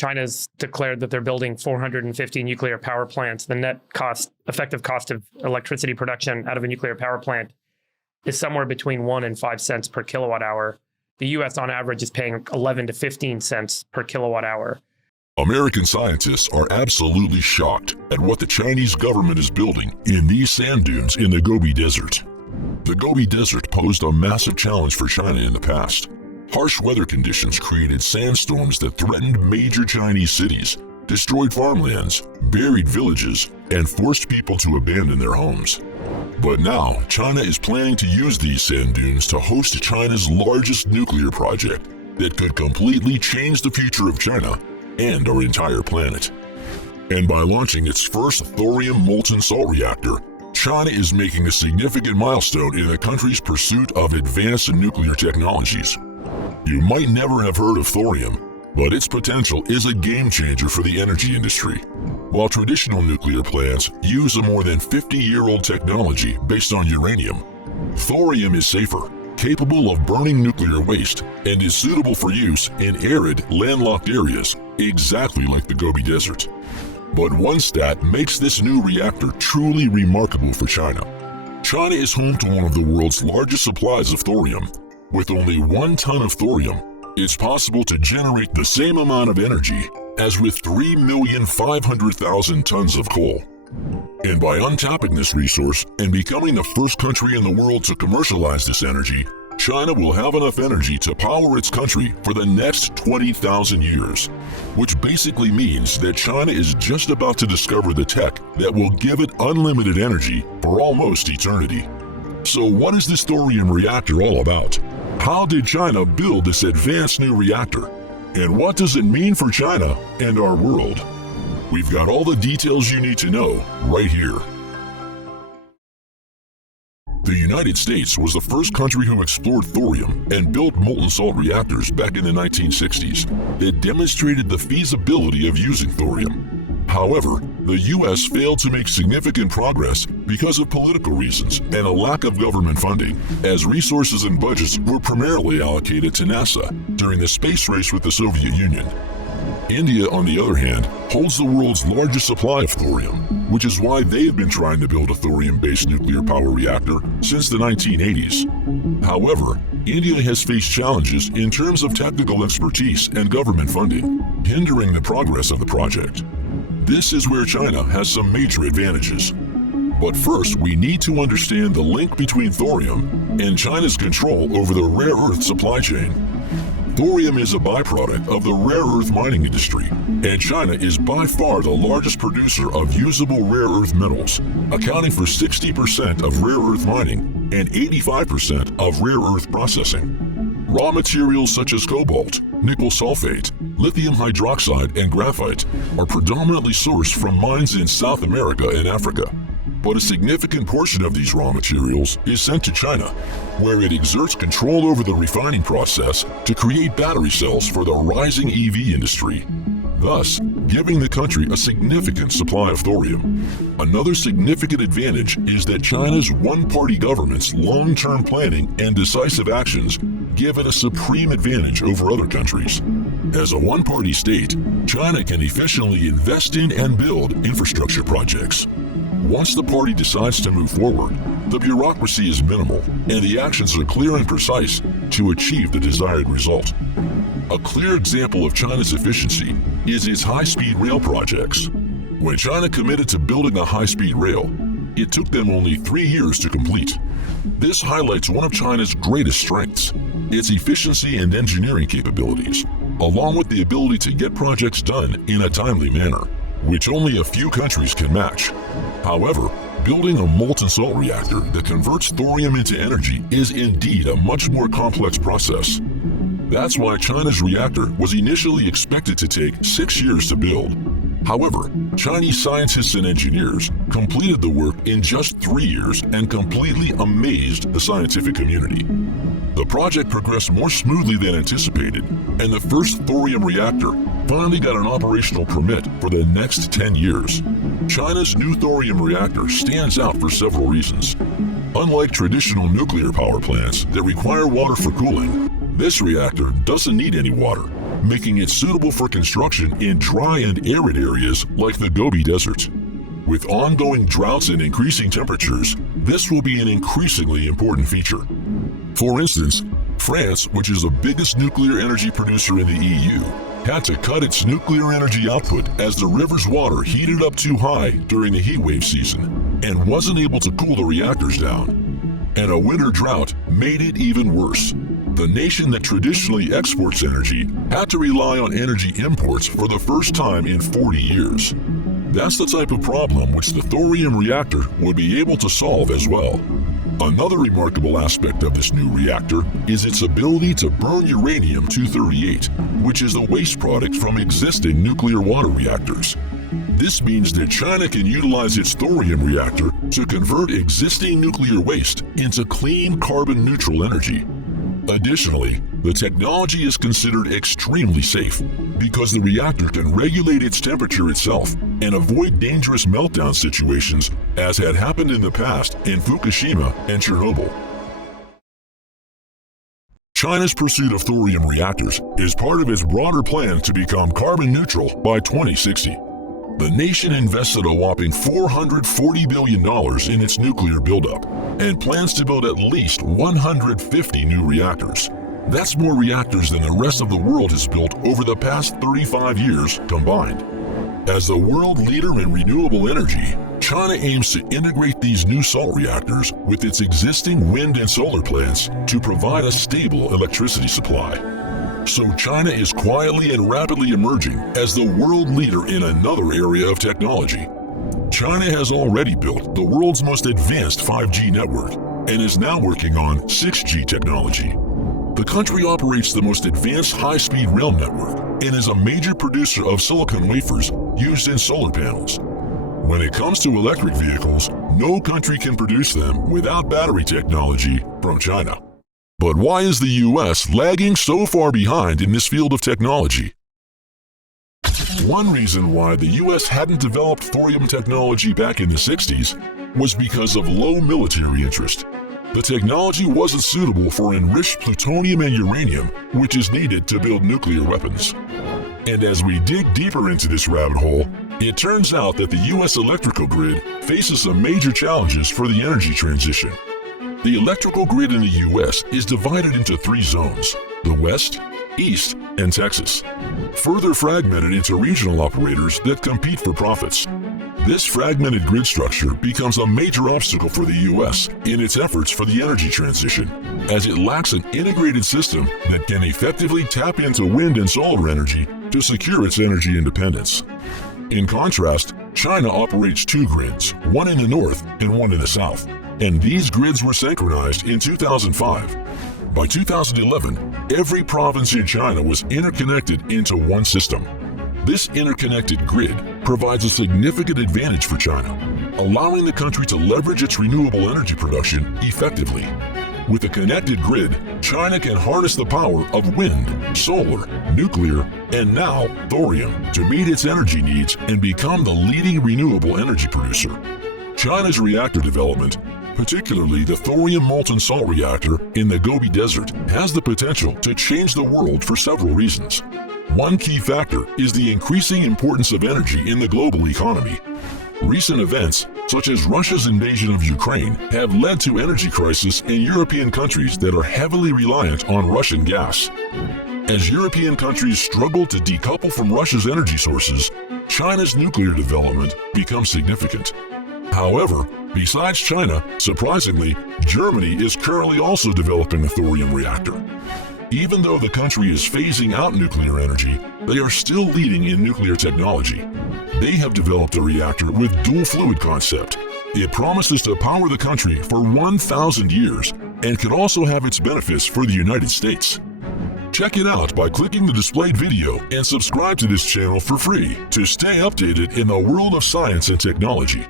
China's declared that they're building 450 nuclear power plants. The net effective cost of electricity production out of a nuclear power plant is somewhere between 1 and 5 cents per kilowatt hour. The US on average is paying 11 to 15 cents per kilowatt hour. American scientists are absolutely shocked at what the Chinese government is building in these sand dunes in the Gobi Desert. The Gobi Desert posed a massive challenge for China in the past. Harsh weather conditions created sandstorms that threatened major Chinese cities, destroyed farmlands, buried villages, and forced people to abandon their homes. But now, China is planning to use these sand dunes to host China's largest nuclear project that could completely change the future of China and our entire planet. And by launching its first thorium molten salt reactor, China is making a significant milestone in the country's pursuit of advanced nuclear technologies. You might never have heard of thorium, but its potential is a game changer for the energy industry. While traditional nuclear plants use a more than 50-year-old technology based on uranium, thorium is safer, capable of burning nuclear waste, and is suitable for use in arid, landlocked areas, exactly like the Gobi Desert. But one stat makes this new reactor truly remarkable for China. China is home to one of the world's largest supplies of thorium. With only 1 ton of thorium, it's possible to generate the same amount of energy as with 3,500,000 tons of coal. And by untapping this resource and becoming the first country in the world to commercialize this energy, China will have enough energy to power its country for the next 20,000 years, which basically means that China is just about to discover the tech that will give it unlimited energy for almost eternity. So what is this thorium reactor all about? How did China build this advanced new reactor? And what does it mean for China and our world? We've got all the details you need to know right here. The United States was the first country who explored thorium and built molten salt reactors back in the 1960s that demonstrated the feasibility of using thorium. However, the U.S. failed to make significant progress because of political reasons and a lack of government funding, as resources and budgets were primarily allocated to NASA during the space race with the Soviet Union. India, on the other hand, holds the world's largest supply of thorium, which is why they have been trying to build a thorium-based nuclear power reactor since the 1980s. However, India has faced challenges in terms of technical expertise and government funding, hindering the progress of the project. This is where China has some major advantages. But first, we need to understand the link between thorium and China's control over the rare earth supply chain. Thorium is a byproduct of the rare earth mining industry, and China is by far the largest producer of usable rare earth metals, accounting for 60% of rare earth mining and 85% of rare earth processing. Raw materials such as cobalt, nickel sulfate, lithium hydroxide, and graphite are predominantly sourced from mines in South America and Africa. But a significant portion of these raw materials is sent to China, where it exerts control over the refining process to create battery cells for the rising EV industry, thus giving the country a significant supply of thorium. Another significant advantage is that China's one-party government's long-term planning and decisive actions give it a supreme advantage over other countries. As a one-party state, China can efficiently invest in and build infrastructure projects. Once the party decides to move forward, the bureaucracy is minimal and the actions are clear and precise to achieve the desired result. A clear example of China's efficiency is its high-speed rail projects. When China committed to building a high-speed rail, it took them only 3 years to complete. This highlights one of China's greatest strengths, its efficiency and engineering capabilities, along with the ability to get projects done in a timely manner, which only a few countries can match. However, building a molten salt reactor that converts thorium into energy is indeed a much more complex process. That's why China's reactor was initially expected to take 6 years to build. However, Chinese scientists and engineers completed the work in just 3 years and completely amazed the scientific community. The project progressed more smoothly than anticipated, and the first thorium reactor finally got an operational permit for the next 10 years. China's new thorium reactor stands out for several reasons. Unlike traditional nuclear power plants that require water for cooling, this reactor doesn't need any water. making it suitable for construction in dry and arid areas like the Gobi Desert. With ongoing droughts and increasing temperatures, this will be an increasingly important feature. For instance, France, which is the biggest nuclear energy producer in the EU, had to cut its nuclear energy output as the river's water heated up too high during the heatwave season and wasn't able to cool the reactors down. And a winter drought made it even worse. The nation that traditionally exports energy had to rely on energy imports for the first time in 40 years. That's the type of problem which the thorium reactor would be able to solve as well. Another remarkable aspect of this new reactor is its ability to burn uranium-238, which is a waste product from existing nuclear water reactors. This means that China can utilize its thorium reactor to convert existing nuclear waste into clean carbon-neutral energy. Additionally, the technology is considered extremely safe because the reactor can regulate its temperature itself and avoid dangerous meltdown situations as had happened in the past in Fukushima and Chernobyl. China's pursuit of thorium reactors is part of its broader plan to become carbon neutral by 2060. The nation invested a whopping $440 billion in its nuclear buildup and plans to build at least 150 new reactors. That's more reactors than the rest of the world has built over the past 35 years combined. As the world leader in renewable energy, China aims to integrate these new salt reactors with its existing wind and solar plants to provide a stable electricity supply. So China is quietly and rapidly emerging as the world leader in another area of technology. China has already built the world's most advanced 5G network and is now working on 6G technology. The country operates the most advanced high-speed rail network and is a major producer of silicon wafers used in solar panels. When it comes to electric vehicles, no country can produce them without battery technology from China. But why is the US lagging so far behind in this field of technology? One reason why the US hadn't developed thorium technology back in the 60s was because of low military interest. The technology wasn't suitable for enriched plutonium and uranium, which is needed to build nuclear weapons. And as we dig deeper into this rabbit hole, it turns out that the US electrical grid faces some major challenges for the energy transition. The electrical grid in the US is divided into 3 zones: the West, East, and Texas, further fragmented into regional operators that compete for profits. This fragmented grid structure becomes a major obstacle for the US in its efforts for the energy transition, as it lacks an integrated system that can effectively tap into wind and solar energy to secure its energy independence. In contrast, China operates 2 grids, one in the north and one in the south, and these grids were synchronized in 2005. By 2011, every province in China was interconnected into one system. This interconnected grid provides a significant advantage for China, allowing the country to leverage its renewable energy production effectively. With a connected grid, China can harness the power of wind, solar, nuclear, and now thorium to meet its energy needs and become the leading renewable energy producer. China's reactor development, particularly the thorium molten salt reactor in the Gobi Desert, has the potential to change the world for several reasons. One key factor is the increasing importance of energy in the global economy. Recent events, such as Russia's invasion of Ukraine, have led to energy crisis in European countries that are heavily reliant on Russian gas. As European countries struggle to decouple from Russia's energy sources, China's nuclear development becomes significant. However, besides China, surprisingly, Germany is currently also developing a thorium reactor. Even though the country is phasing out nuclear energy, they are still leading in nuclear technology. They have developed a reactor with dual fluid concept. It promises to power the country for 1,000 years and could also have its benefits for the United States. Check it out by clicking the displayed video and subscribe to this channel for free to stay updated in the world of science and technology.